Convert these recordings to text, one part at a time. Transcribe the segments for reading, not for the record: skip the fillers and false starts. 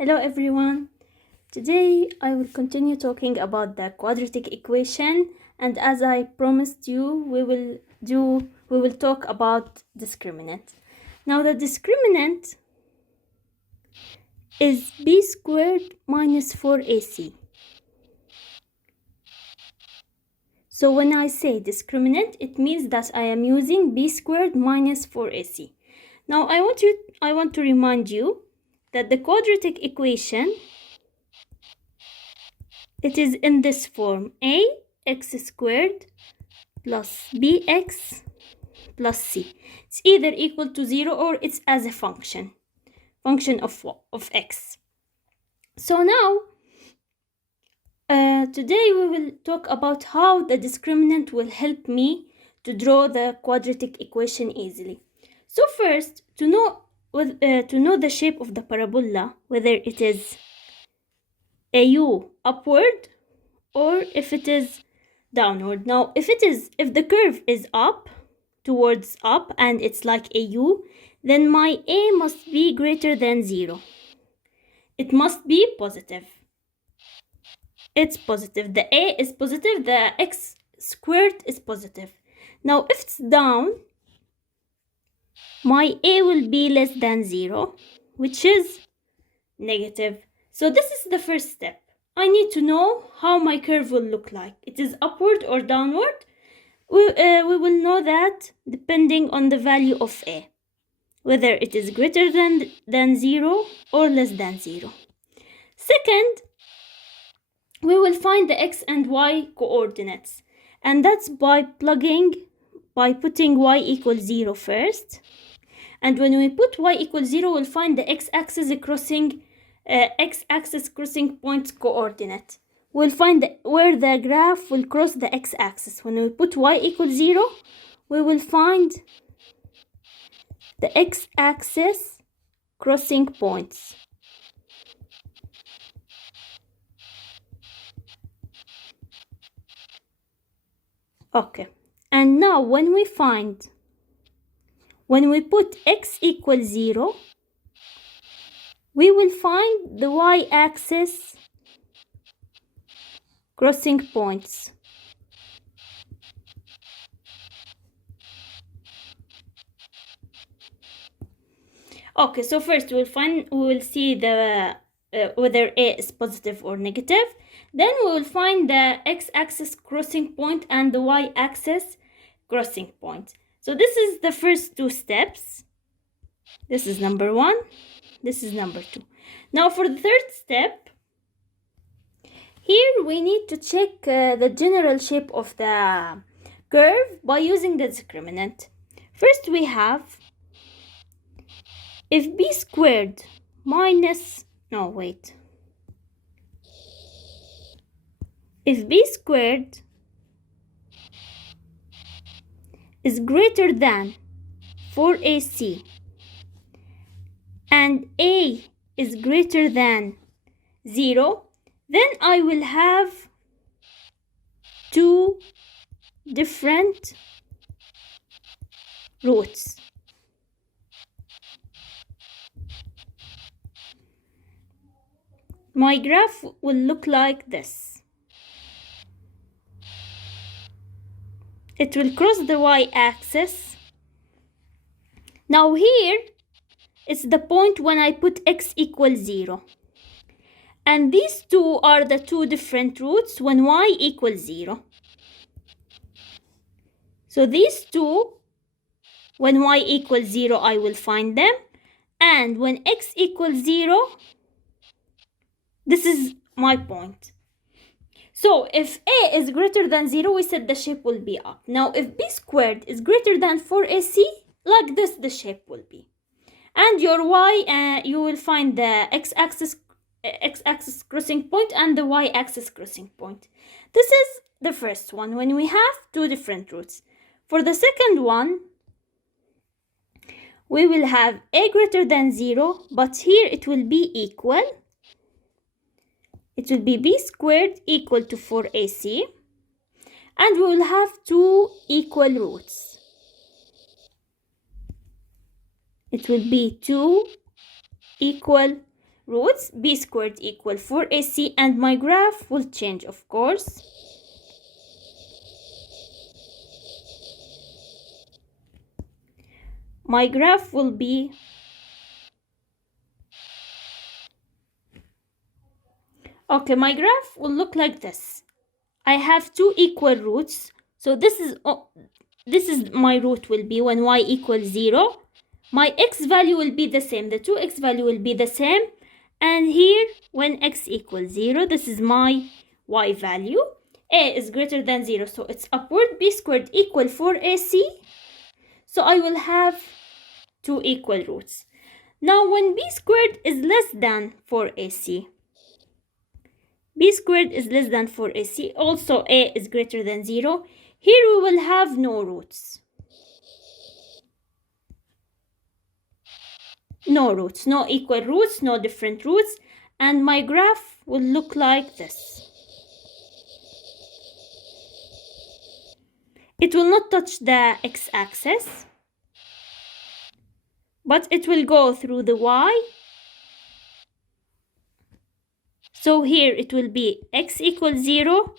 Hello everyone. Today I will continue talking about the quadratic equation, and as I promised you, we will talk about discriminant. Now the discriminant is b squared minus 4ac. So when I say discriminant, it means that I am using b squared minus 4ac. Now I want to remind you that the quadratic equation, it is in this form: ax squared plus bx plus c. It's either equal to 0 or it's as a function of x. So now today we will talk about how the discriminant will help me to draw the quadratic equation easily. So first, to know the shape of the parabola, whether it is a u upward or if it is downward. Now if the curve is up, towards up, and it's like a u, then my a must be greater than 0. It must be positive. It's positive. The a is positive, the x squared is positive. Now if it's down, my a will be less than 0, which is negative. So this is the first step. I need to know how my curve will look like. It is upward or downward. We will know that depending on the value of a, whether it is greater than 0 or less than 0. Second, we will find the x and y coordinates, and that's by putting y equals 0 first. And when we put y equals 0, we'll find the x-axis crossing points coordinate. We'll find where the graph will cross the x-axis. When we put y equals 0, we will find the x-axis crossing points. Okay, and now when we put x equals 0, we will find the y-axis crossing points. Okay, so first we will see the whether a is positive or negative. Then we will find the x-axis crossing point and the y-axis crossing point. So this is the first two steps. This is number 1. This is number 2. Now for the third step, here we need to check the general shape of the curve by using the discriminant. First we have, if b squared if b squared is greater than 4ac and a is greater than 0, then I will have two different roots. My graph will look like this. It will cross the y-axis. Now here, it's the point when I put x equals 0. And these two are the two different roots when y equals 0. So these two, when y equals 0, I will find them. And when x equals 0, this is my point. So if a is greater than 0, we said the shape will be up. Now if b squared is greater than 4ac, like this the shape will be. And your y, you will find the x-axis crossing point and the y-axis crossing point. This is the first one, when we have two different roots. For the second one, we will have a greater than 0, but here it will be equal. It will be b squared equal to 4ac, and we will have two equal roots. It will be two equal roots, b squared equal 4ac, and my graph will change, of course. My graph will be my graph will look like this. I have two equal roots, so this is my root will be when y equals 0. My x value will be the same, the 2x value will be the same, and here when x equals 0, this is my y value. A is greater than 0, so it's upward. B squared equal 4ac, so I will have two equal roots. Now when b squared is less than 4ac, b squared is less than 4ac, also a is greater than 0, here we will have no roots. No roots, no equal roots, no different roots, and my graph will look like this. It will not touch the x-axis, but it will go through the y. So here it will be x equals 0,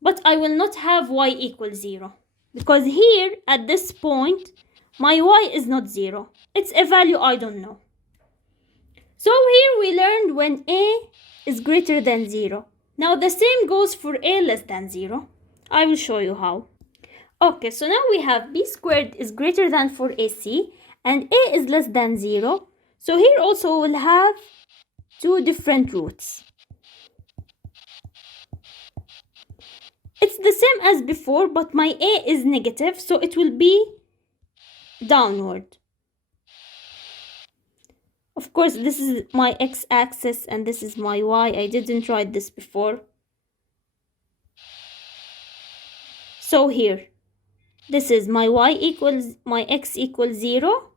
but I will not have y equals 0, because here at this point my y is not 0. It's a value I don't know. So here we learned when a is greater than 0. Now the same goes for a less than 0. I will show you how. Okay, so now we have b squared is greater than 4ac and a is less than 0. So here also we'll have two different roots. It's the same as before, but my a is negative, so it will be downward. Of course, this is my x-axis and this is my y. I didn't write this before. So here, this is my x equals 0.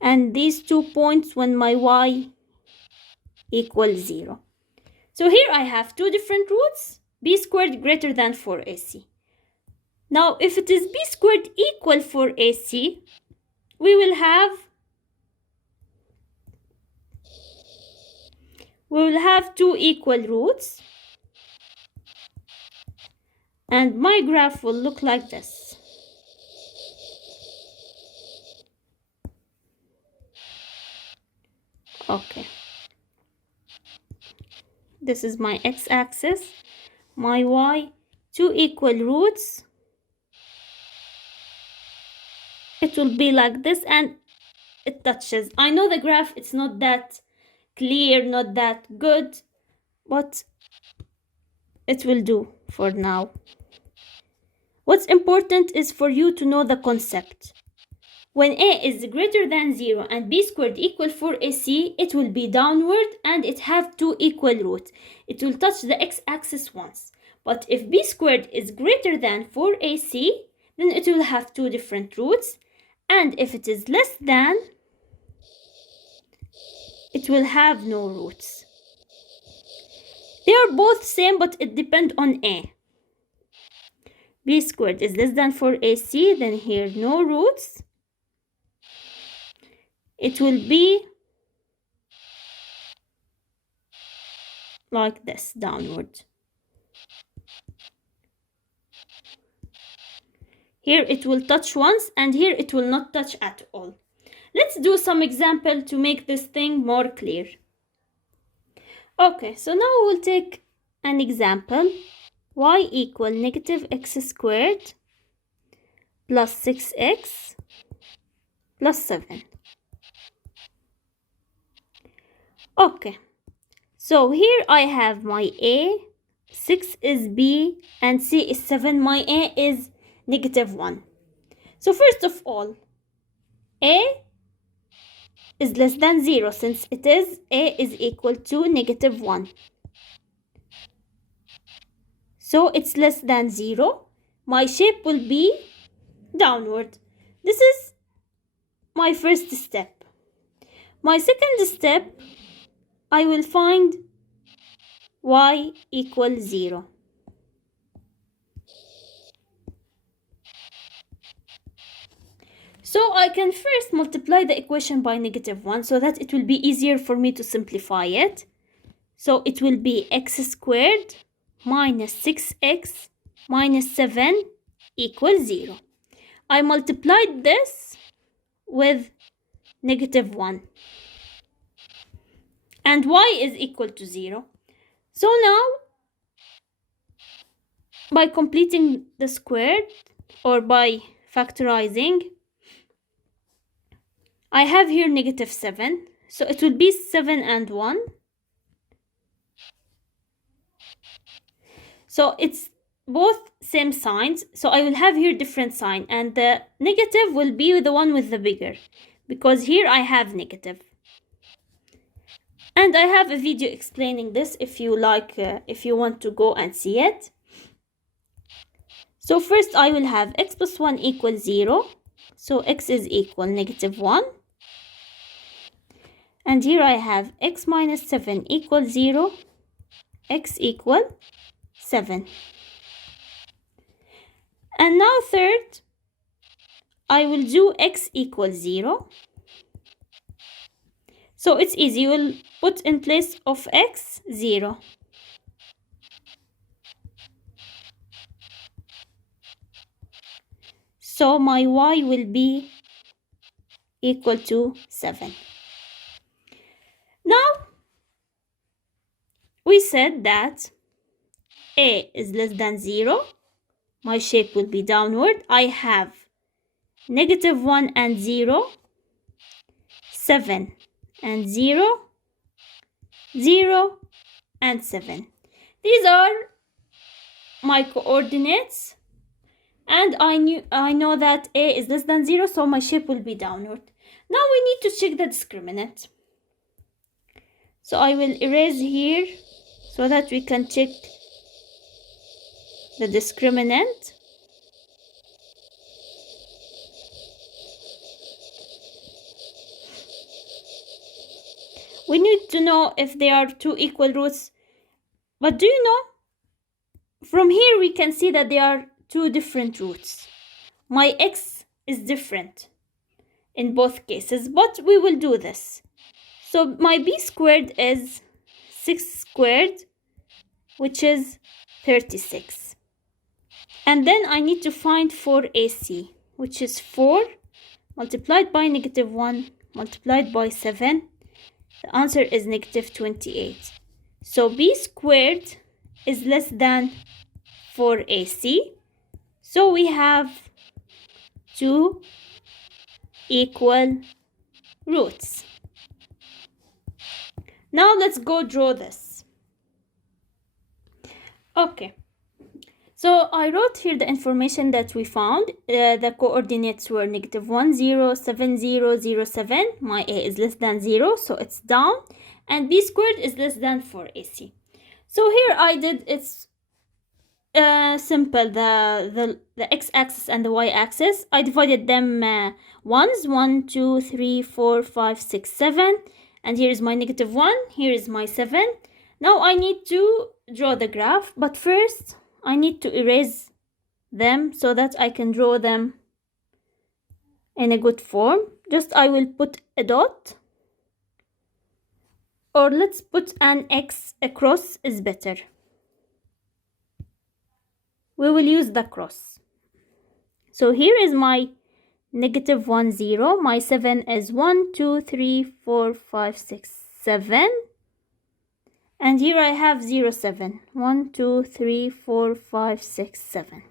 And these 2 points when my y equals 0. So here I have two different roots, b squared greater than 4ac. Now if it is b squared equal 4ac, we will have two equal roots, and my graph will look like this. Okay. This is my x-axis, my y, two equal roots. It will be like this and it touches. I know the graph, it's not that clear, not that good, but it will do for now. What's important is for you to know the concept. When a is greater than 0 and b squared equal 4ac, it will be downward and it have two equal roots. It will touch the x-axis once. But if b squared is greater than 4ac, then it will have two different roots. And if it is less than, it will have no roots. They are both same, but it depends on a. B squared is less than 4ac, then here no roots. It will be like this, downward. Here it will touch once and here it will not touch at all. Let's do some example to make this thing more clear. Okay, so now we'll take an example. Y equal negative x squared plus 6x plus 7. Okay, so here I have my a, 6 is b, and c is 7. My a is -1. So first of all, a is less than 0 since it is a is equal to -1. So it's less than 0. My shape will be downward. This is my first step. My second step, I will find y equals 0. So I can first multiply the equation by -1 so that it will be easier for me to simplify it. So it will be x squared minus 6x minus 7 equals 0. I multiplied this with -1. And y is equal to 0. So now, by completing the squared or by factorizing, I have here -7. So it will be 7 and 1. So it's both same signs. So I will have here different sign. And the negative will be the one with the bigger. Because here I have negative. And I have a video explaining this if you like, if you want to go and see it. So first I will have x plus 1 equals 0. So x is equal -1. And here I have x minus 7 equals 0. X equal 7. And now third, I will do x equals 0. So it's easy. We'll put in place of x 0. So my y will be equal to 7. Now, we said that a is less than 0. My shape will be downward. I have -1 and 0, 7 and 0, 0 and 7. These are my coordinates. And I know that a is less than 0, so my shape will be downward. Now we need to check the discriminant. So I will erase here so that we can check the discriminant. We need to know if they are two equal roots. But do you know? From here we can see that they are two different roots. My x is different in both cases, but we will do this. So my b squared is 6 squared, which is 36. And then I need to find 4ac, which is 4 multiplied by -1 multiplied by 7. The answer is -28. So b squared is less than 4ac. So we have two equal roots. Now let's go draw this. Okay. So I wrote here the information that we found. The coordinates were -1, 0, 7, 0, 0, 7. My a is less than 0, so it's down. And b squared is less than 4ac. So here I did, it's simple, the x-axis and the y-axis. I divided them ones, 1, 2, 3, 4, 5, 6, 7. And here is my -1, here is my 7. Now I need to draw the graph, but first I need to erase them so that I can draw them in a good form. Just I will put a dot, or let's put an x across is better. We will use the cross. So here is my -1, 0. My 7 is 1, 2, 3, 4, 5, 6, 7. And here I have 0, 7. 1, 2, 3, 4, 5, 6, 7.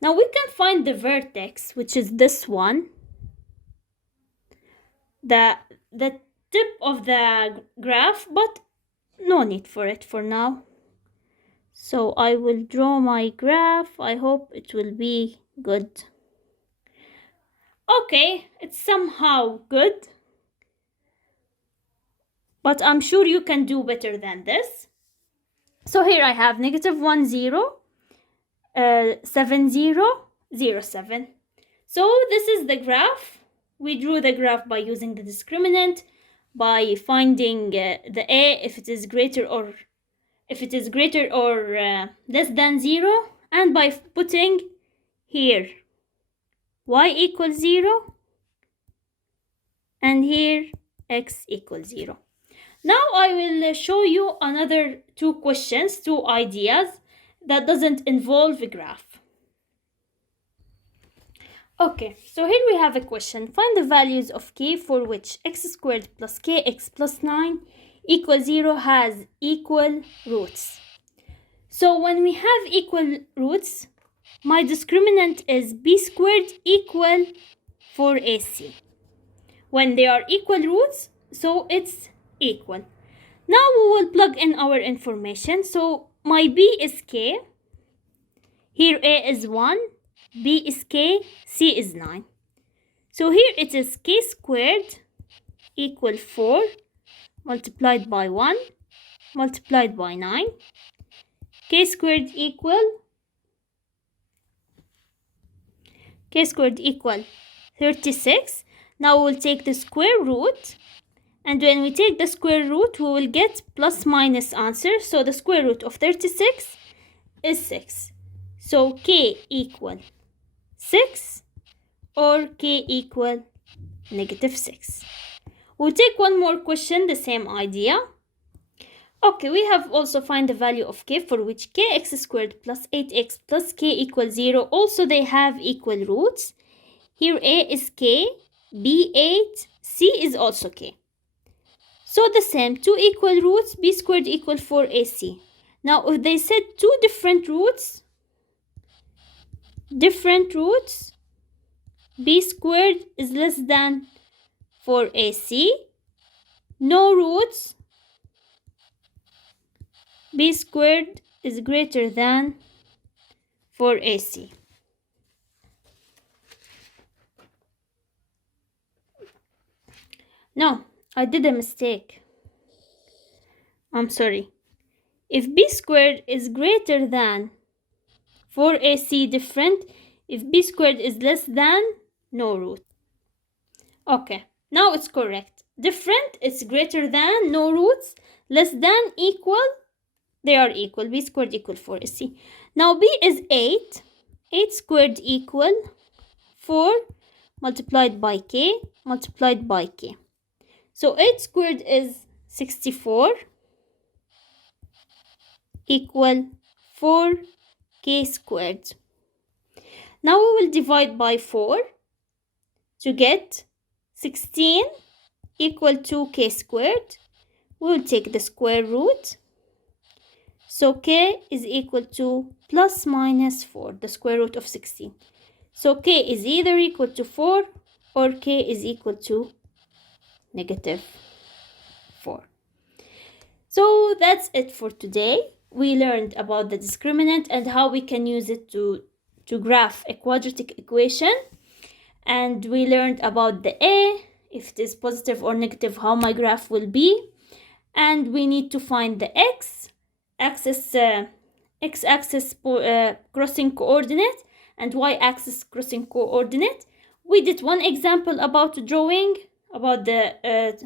Now we can find the vertex, which is this one. The tip of the graph, but no need for it for now. So I will draw my graph. I hope it will be good. Okay, it's somehow good, but I'm sure you can do better than this. So here I have -1, 0, 7, 0, 0, 7. So this is the graph. We drew the graph by using the discriminant, by finding the a if it is greater or less than 0, and by putting here y equals 0, and here x equals 0. Now I will show you another two questions, two ideas that doesn't involve a graph. Okay, so here we have a question. Find the values of k for which x squared plus kx plus 9 equals 0 has equal roots. So when we have equal roots, my discriminant is b squared equal 4ac. When they are equal roots, so it's equal. Now we will plug in our information. So my b is k, here a is 1, b is k, c is 9. So here it is k squared equal 4 multiplied by 1 multiplied by 9. K squared equal 36. Now we'll take the square root, and when we take the square root we will get plus minus answer. So the square root of 36 is 6. So k equal 6 or k equal -6. We'll take one more question, the same idea. Okay, we have also find the value of k for which kx squared plus 8x plus k equals 0. Also they have equal roots. Here a is k, b 8, c is also k. So the same, two equal roots, b squared equal 4ac. Now if they said two different roots, b squared is less than 4ac. No roots, b squared is greater than 4ac. No, I did a mistake. I'm sorry. If b squared is greater than 4ac different, if b squared is less than, no root. Okay, now it's correct. Different is greater than, no roots, less than, equal, they are equal. B squared equal 4ac. Now b is 8. 8 squared equal 4 multiplied by k multiplied by k. So 8 squared is 64 equal 4k squared. Now we will divide by 4 to get 16 equal to k squared. We will take the square root. So k is equal to plus minus 4, the square root of 16. So k is either equal to 4 or k is equal to -4. So that's it for today. We learned about the discriminant and how we can use it to graph a quadratic equation. And we learned about the a, if it is positive or negative, how my graph will be. And we need to find the x-axis crossing coordinate and y-axis crossing coordinate. We did one example about drawing, about the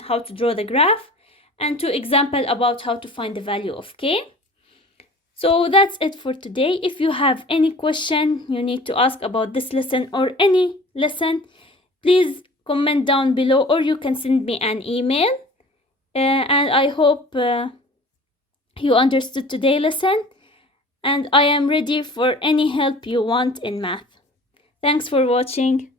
how to draw the graph, and two examples about how to find the value of k. So that's it for today. If you have any question you need to ask about this lesson or any lesson, please comment down below, or you can send me an email. And I hope you understood today's lesson, and I am ready for any help you want in math. Thanks for watching.